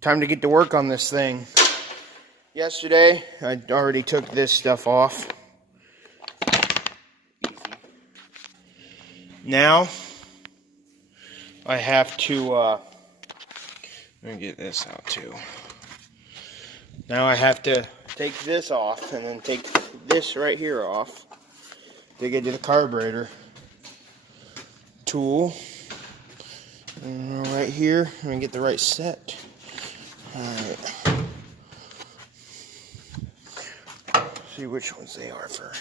Time to get to work on this thing. Yesterday, I already took this stuff off. Easy. Now, I have to, let me get this out too. Now I have to take this off and then take this right here off to get to the carburetor tool. And right here, let me get the right set. Alright. See which ones they are for.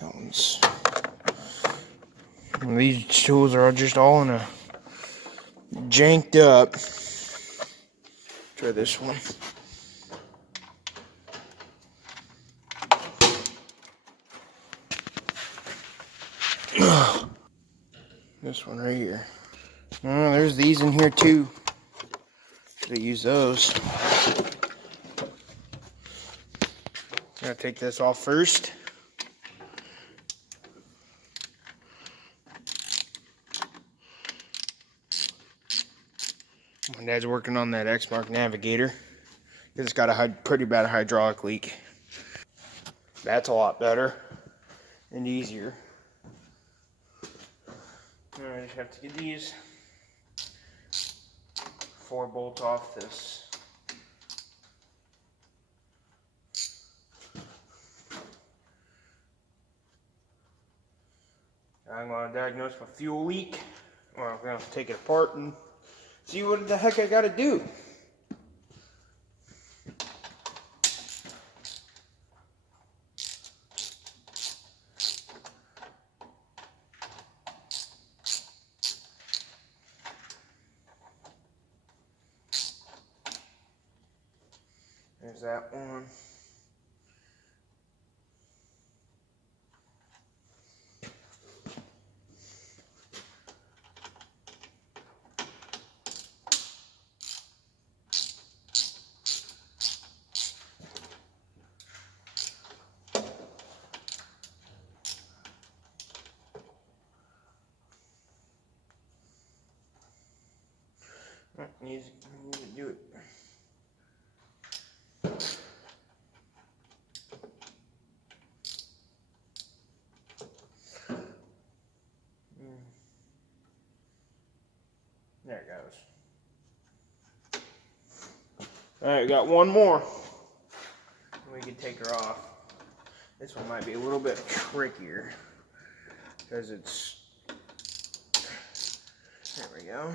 That one's. These tools are just all in a janked up. Try this one. This one right here. Oh, there's these in here too. Should use those. Gotta take this off first. My dad's working on that X-Mark Navigator because it's got a pretty bad hydraulic leak. That's a lot better and easier. I just have to get these 4 bolts off this. I'm going to diagnose my fuel leak. Well, I'm going to take it apart and see what the heck I got to do. There's that one. I need to do it. There it goes. Alright, we got one more. We can take her off. This one might be a little bit trickier because it's. There we go.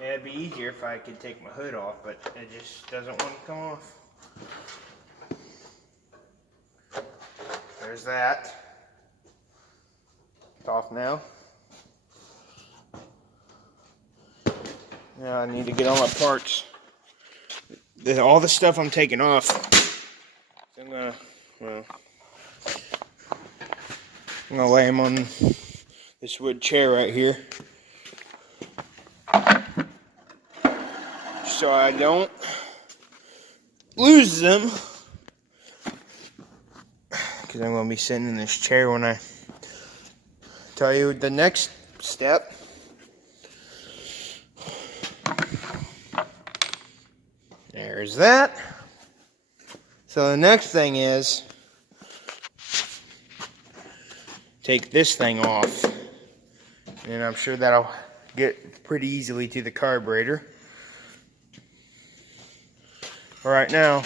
Yeah, it'd be easier if I could take my hood off, but it just doesn't want to come off. There's that. It's off now. Now I need to get all my parts. All the stuff I'm taking off. I'm gonna lay them on this wood chair right here, so I don't lose them, because I'm going to be sitting in this chair when I tell you the next step. There's that. So the next thing is take this thing off, and I'm sure that'll get pretty easily to the carburetor. Right now,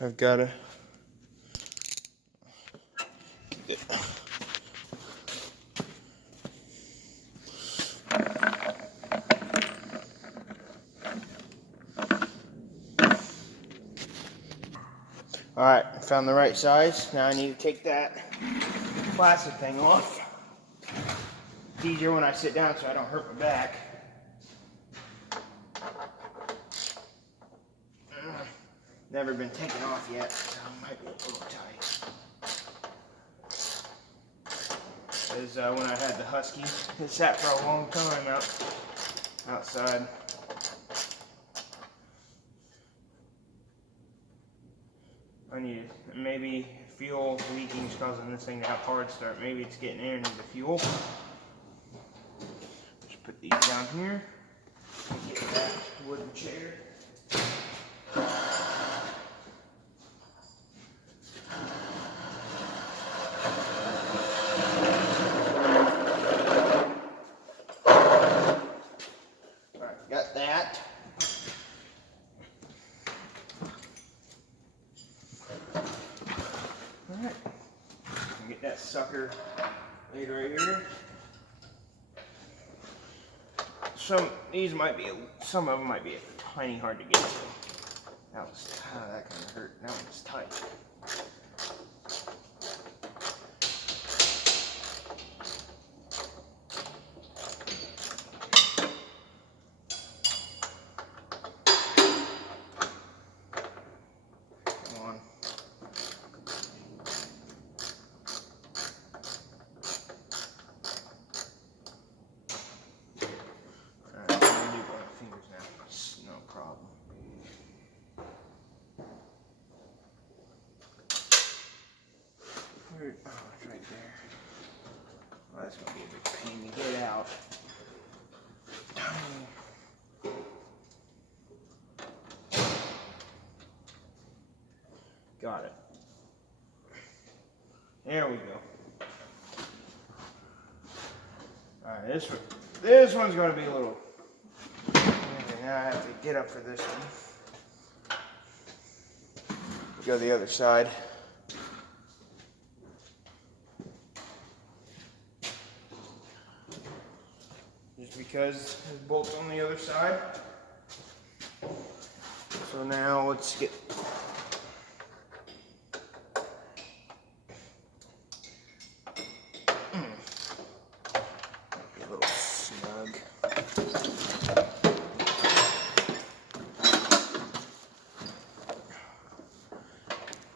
I've got to Alright, I found the right size. Now I need to take that plastic thing off. It's easier when I sit down so I don't hurt my back. never been taken off yet, so it might be a little tight. Because when I had the Husky, it sat for a long time outside. I need maybe fuel leaking is causing this thing to have hard start. Maybe it's getting air into the fuel. Just put these down here. Get that wooden chair. Alright, got that. Alright, get that sucker laid right here. Some of them might be a tiny hard to get to. That kind of hurt. That one's tight. Oh, it's right there. Well, that's going to be a big pain to get out. Got it. There we go. Alright, this one's going to be a little... Okay, now I have to get up for this one. Go the other side. Just because there's bolts on the other side. So now let's get... Be a little snug.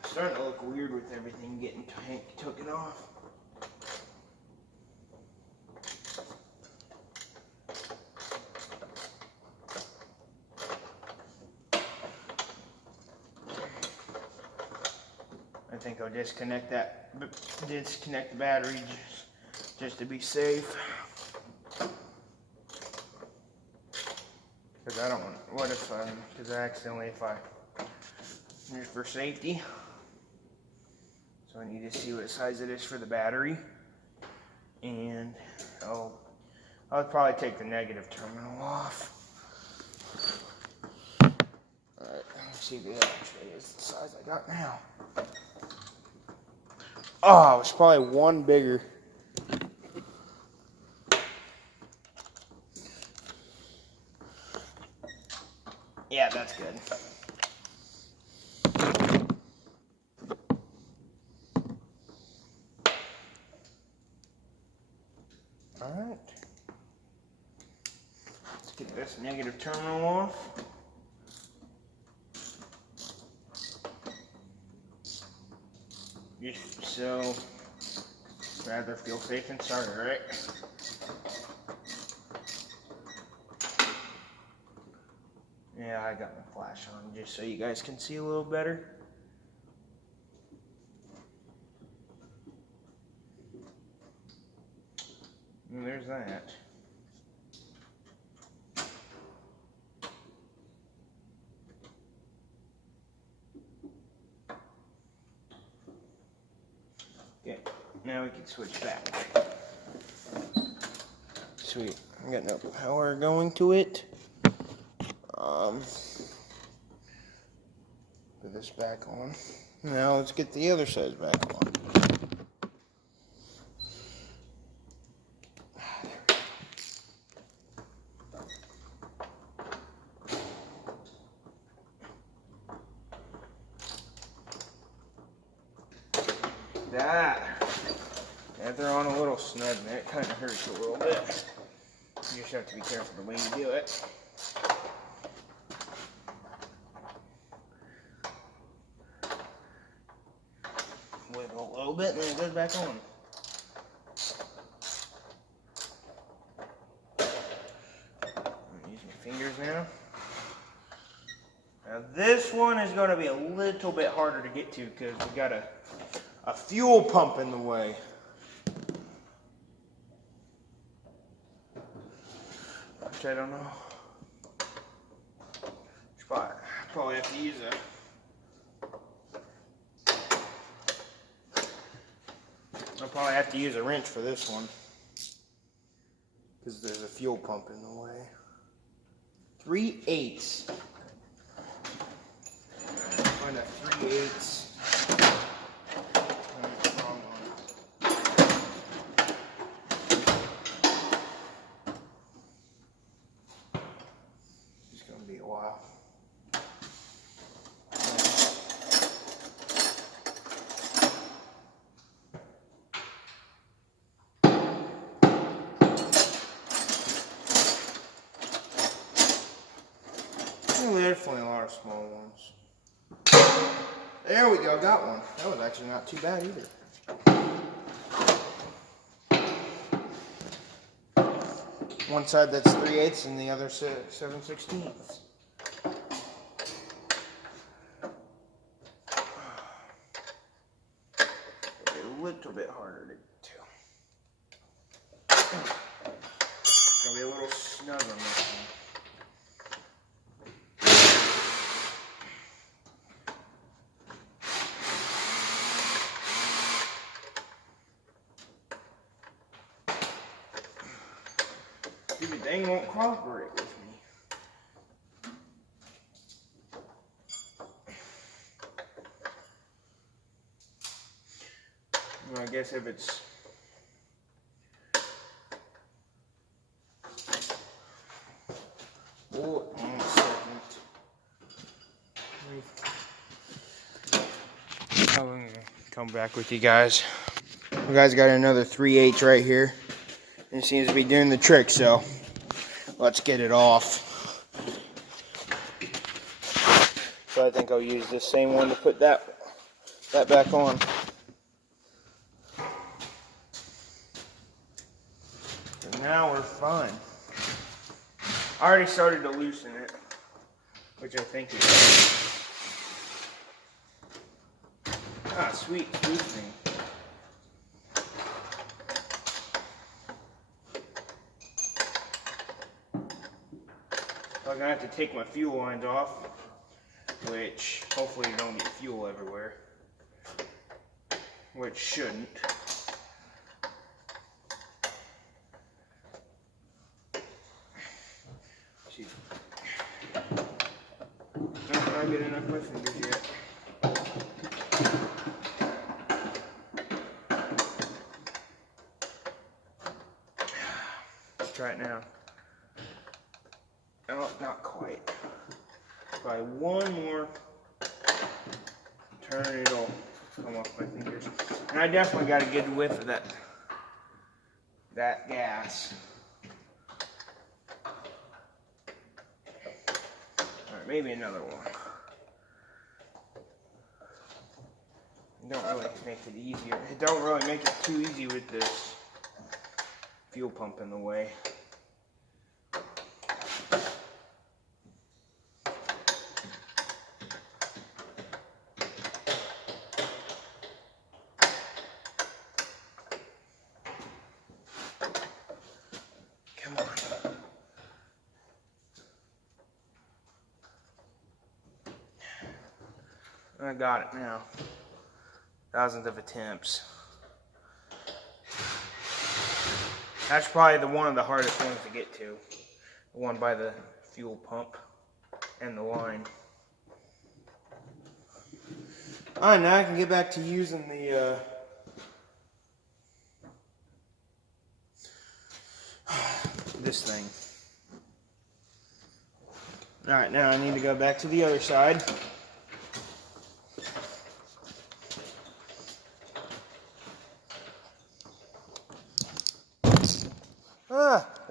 Starting to look weird with everything getting taken off. I think I'll disconnect the battery just to be safe. Because I don't want, what if because just for safety. So I need to see what size it is for the battery. And I'll probably take the negative terminal off. Alright, let's see if it actually is the size I got now. Oh, it's probably one bigger. Yeah, that's good. Alright. Let's get this negative terminal off. Just so rather feel safe and sorry, right? Yeah, I got my flash on just so you guys can see a little better. And there's that. Okay, now we can switch back. Sweet, I got no power going to it. Put this back on. Now let's get the other side back on. That. Yeah, they're on a little snug, man. It kind of hurts a little bit. You just have to be careful the way you do it. a little bit and then it goes back on. I'm gonna use my fingers now. Now this one is going to be a little bit harder to get to because we got a fuel pump in the way. Which I don't know. Probably have to use I'll probably have to use a wrench for this one because there's a fuel pump in the way. 3/8. Find a 3/8. It's gonna be a while. Definitely a lot of small ones. There we go, got one. That was actually not too bad either. One side that's 3/8 and the other 7/16. A little bit harder to get to. It's gonna be a little snug on this one. Stupid thing won't cooperate with me. Well, I guess if it's oh, one second. I'm gonna come back with you guys. You guys got another 3/8 right here. It seems to be doing the trick, so let's get it off. So I think I'll use this same one to put that back on. So now we're fine. I already started to loosen it, which I think is sweet, it's loosening. I'm gonna have to take my fuel lines off, which hopefully don't get fuel everywhere, which shouldn't. See, not good enough with my fingers yet. Let's try it now. Oh, not quite. Probably one more turn, it'll come off my fingers. And I definitely got a good whiff of that gas. Alright, maybe another one. Don't really make it easier. Don't really make it too easy with this fuel pump in the way. I got it now. Thousands of attempts. That's probably one of the hardest ones to get to. The one by the fuel pump and the line. Alright, now I can get back to using the this thing. Alright, now I need to go back to the other side.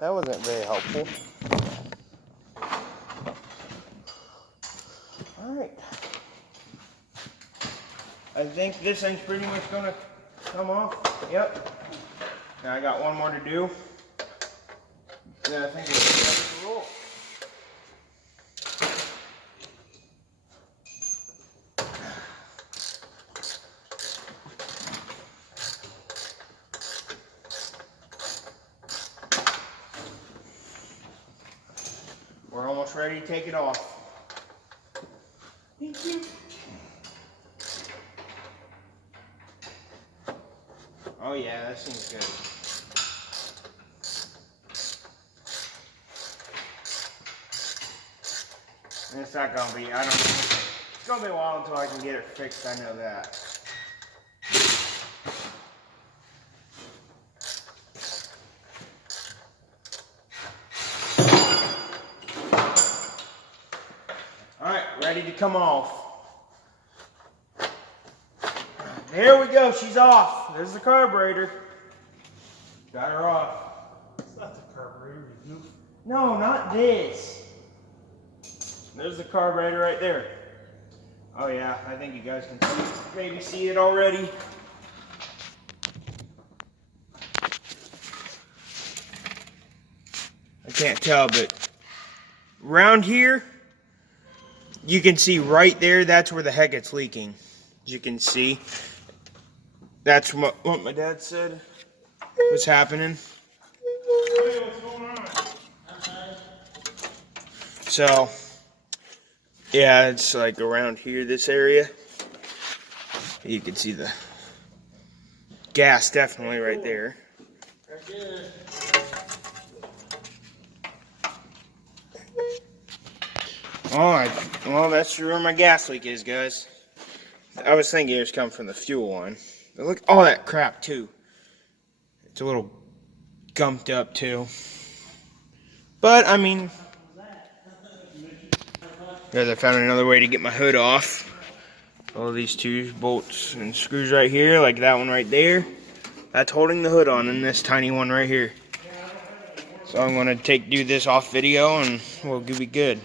That wasn't very helpful. Alright. I think this thing's pretty much gonna come off. Yep. Now I got one more to do. Then I think we're ready to roll. We're almost ready to take it off. Thank you. Oh yeah, that seems good. And it's not gonna be, I don't know. It's gonna be a while until I can get it fixed, I know that. Alright, ready to come off. There we go, she's off. There's the carburetor. Got her off. It's not the carburetor, you goof. No, not this. There's the carburetor right there. Oh yeah, I think you guys can maybe see it already. I can't tell, but around here, you can see right there, that's where the heck it's leaking. As you can see, that's what my dad said was happening. Hey, what's going on? So, yeah, it's like around here, this area. You can see the gas definitely right there. Right there. Alright, well, that's where my gas leak is, guys. I was thinking it was coming from the fuel line. But look, all that crap, too. It's a little gumped up, too. But, I mean, guys, I found another way to get my hood off. All these two bolts and screws right here, like that one right there. That's holding the hood on, and this tiny one right here. So I'm going to do this off video, and we'll be good.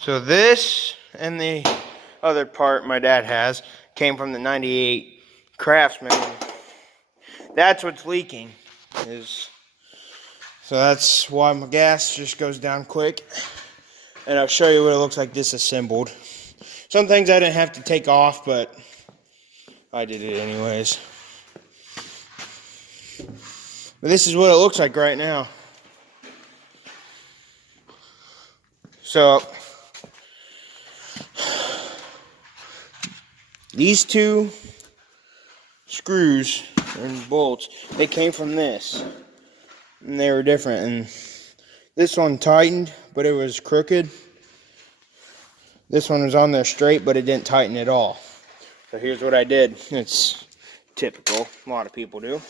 So this and the other part my dad has came from the 98 Craftsmen. That's what's leaking. So that's why my gas just goes down quick. And I'll show you what it looks like disassembled. Some things I didn't have to take off, but I did it anyways. But this is what it looks like right now. So these two screws and bolts, they came from this. And they were different. And this one tightened, but it was crooked. This one was on there straight, but it didn't tighten at all. So here's what I did. It's typical. A lot of people do.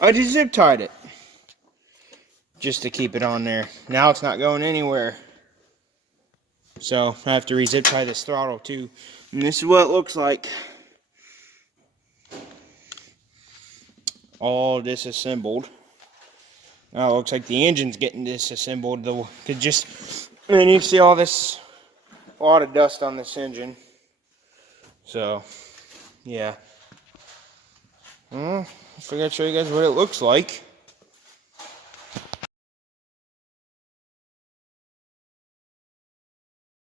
I just zip tied it. Just to keep it on there. Now it's not going anywhere. So I have to re-zip tie this throttle too. And this is what it looks like. All disassembled. Now it looks like the engine's getting disassembled. And you see all this, a lot of dust on this engine. So, yeah. I figured I'd show you guys what it looks like.